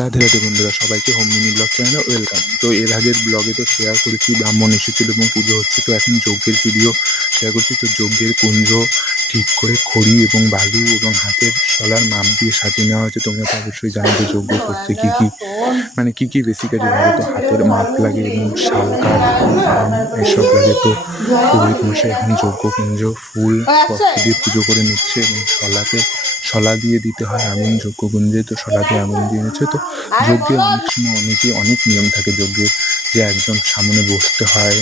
রাধে রাধে বন্ধুরা, সবাইকে home mini blog চ্যানেলে ওয়েলকাম। তো এর আগের ব্লগে তো শেয়ার করেছি ব্রাহ্মণ এসেছিল এবং পুজো হচ্ছে। তো এখন যজ্ঞের ভিডিও শেয়ার করছি। তো যজ্ঞের কুঞ্জ ঠিক করে খড়ি এবং বালু এবং হাতের শলার মাপ দিয়ে সাজিয়ে নেওয়া হয়েছে। তোমরা তো অবশ্যই জানো যে যজ্ঞ করতে কী কী বেসিক্যালি লাগে। তো হাতের মাপ লাগে এবং শাল কাঠ এবং আম এসব লাগে। তো পুরোহিত মশাই এখন যজ্ঞ কুঞ্জ ফুল দিয়ে পুজো করে নিচ্ছে এবং শলা দিয়ে দিতে হয় আগুন যজ্ঞকুঞ্জে। তো শলা দিয়ে আগুন দিয়ে নিচ্ছে। তো যজ্ঞে অনেক সময় অনেক নিয়ম থাকে যজ্ঞের, যে একজন সামনে বসতে হয়।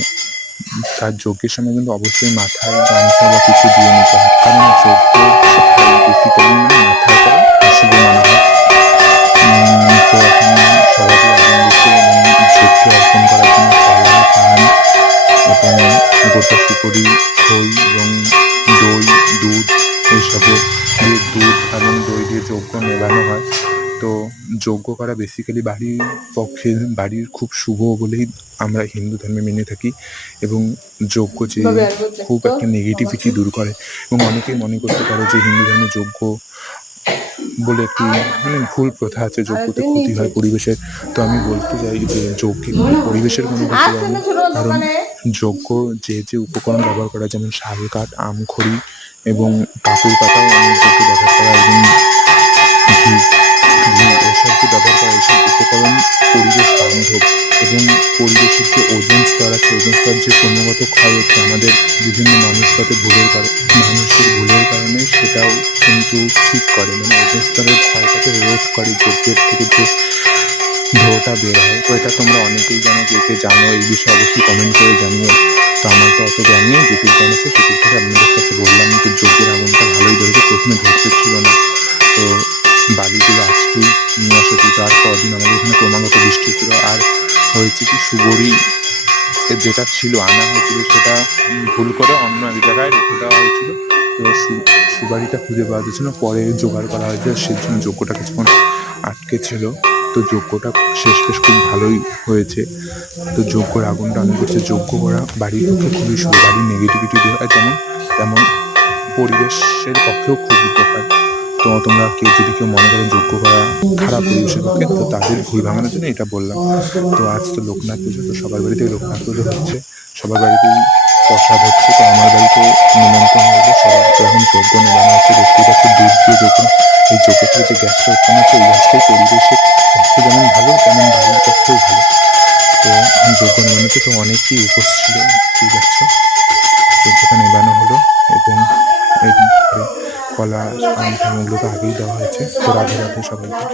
তার যজ্ঞের সময় কিন্তু অবশ্যই মাথায় গামছা বা কিছু দিয়ে নিতে হয়, কারণ যজ্ঞ বেসিক্যালি মাথায় করা অশুভ মানা হয়। তো এখন সবাই আগুন দিচ্ছে এবং যজ্ঞ অর্পণ করার জন্য কলা, পান এবং গোটা সুপারি, খই এবং দই, দুধ এইসব দিয়ে দুধ এবং দই দিয়ে যজ্ঞ নেবানো হয়। তো যজ্ঞ করা বেসিক্যালি বাড়ির খুব শুভ বলেই আমরা হিন্দু ধর্মে মেনে থাকি। এবং যজ্ঞ যে খুব একটা নেগেটিভিটি দূর করে, এবং অনেকেই মনে করতে পারে যে হিন্দু ধর্মে যজ্ঞ বলে একটি ভুল প্রথা আছে, যজ্ঞতে ক্ষতি হয় পরিবেশের। তো আমি বলতে চাই যে যজ্ঞে পরিবেশের কোনো ক্ষতি হয় না, কারণ যজ্ঞ যে উপকরণ ব্যবহার করা, যেমন শাল কাঠ, আম খড়ি এবং কাপড় পাতাও অনেক যজ্ঞে ব্যবহার করা, এবং ঘি এসব যে ব্যবহার করা, এইসব উপকরণ পরিবেশ বান্ধব। এবং পরিবেশের যে ওজোন স্তর আছে, ওজোন স্তর যে ক্রমাগত ক্ষয় হচ্ছে আমাদের বিভিন্ন মানুষের ভুলের কারণে, সেটাও কিন্তু ঠিক করে, ওজোন স্তরের ক্ষয়টাকে রোধ করে যজ্ঞের থেকে যে ধোঁয়াটা বের হয়। তো এটা তোমরা অনেকেই জানো, কে জানো এই বিষয়ে অবশ্যই কমেন্ট করে জানিও। তো আমার তো অত জ্ঞান নেই, যেটুকু জ্ঞান আছে সেটুকু থেকে আপনাদের কাছে বললাম। তো যজ্ঞের আগুনটা ভালোই ধরেছে, প্রথমে ধরতে ছিল না। তো বালিগুলো আজকেই নিয়ে আসা হয়েছিল। তার পরদিন আমাদের এখানে ক্রমাগত বৃষ্টি ছিল। আর হয়েছে কি, সুবড়ি যেটা ছিল আনা হয়েছিল, সেটা ভুল করে অন্য এক জায়গায় রেখে দেওয়া হয়েছিল। তো সুবাড়িটা খুঁজে পাওয়া যাচ্ছে না, পরে জোগাড় করা হয়েছে, সেজন্য যজ্ঞটা কিছুক্ষণ আটকে ছিল। তো যজ্ঞটা শেষ খুব ভালোই হয়েছে। তো যজ্ঞর আগুনটা অনেক হচ্ছে। যজ্ঞ করা বাড়ির পক্ষে খুবই শুভ, বাড়ির নেগেটিভিটি দূর হয়, তেমন পরিবেশের পক্ষেও খুব উপকার। তো তোমরা যদি কেউ মনে করেন যজ্ঞ করা খারাপ পরিবেশের পক্ষে, তো তাদের ভুল ভাঙানোর জন্য এটা বললাম। তো আজ তো লোকনাথ পুজো, তো সবার বাড়িতেই লোকনাথ পুজো হচ্ছে, সবার বাড়িতেই প্রসাদ হচ্ছে। তো আমার বাড়িতেও নিমন্ত্রণ হয়েছে সবার। তো এখন যজ্ঞ নেবানো হচ্ছে, দেখতেই পাচ্ছ দুধ দিয়ে যজ্ঞ। এই যজ্ঞ থেকে যে গ্যাসটা উৎপন্ন হচ্ছে, এই গ্যাসটাই পরিবেশের পক্ষে যেমন ভালো, তেমন বাড়ির পক্ষেও ভালো। তো যজ্ঞ নেবানো হচ্ছে, তো অনেকেই উপোস ছিল, ঠিক আছে। যজ্ঞটা নেবানো হলো এবং এরপরে কলা, আম, এগুলো তো আগেই দেওয়া হয়েছে। তো রাধে রাধে সবাইকে।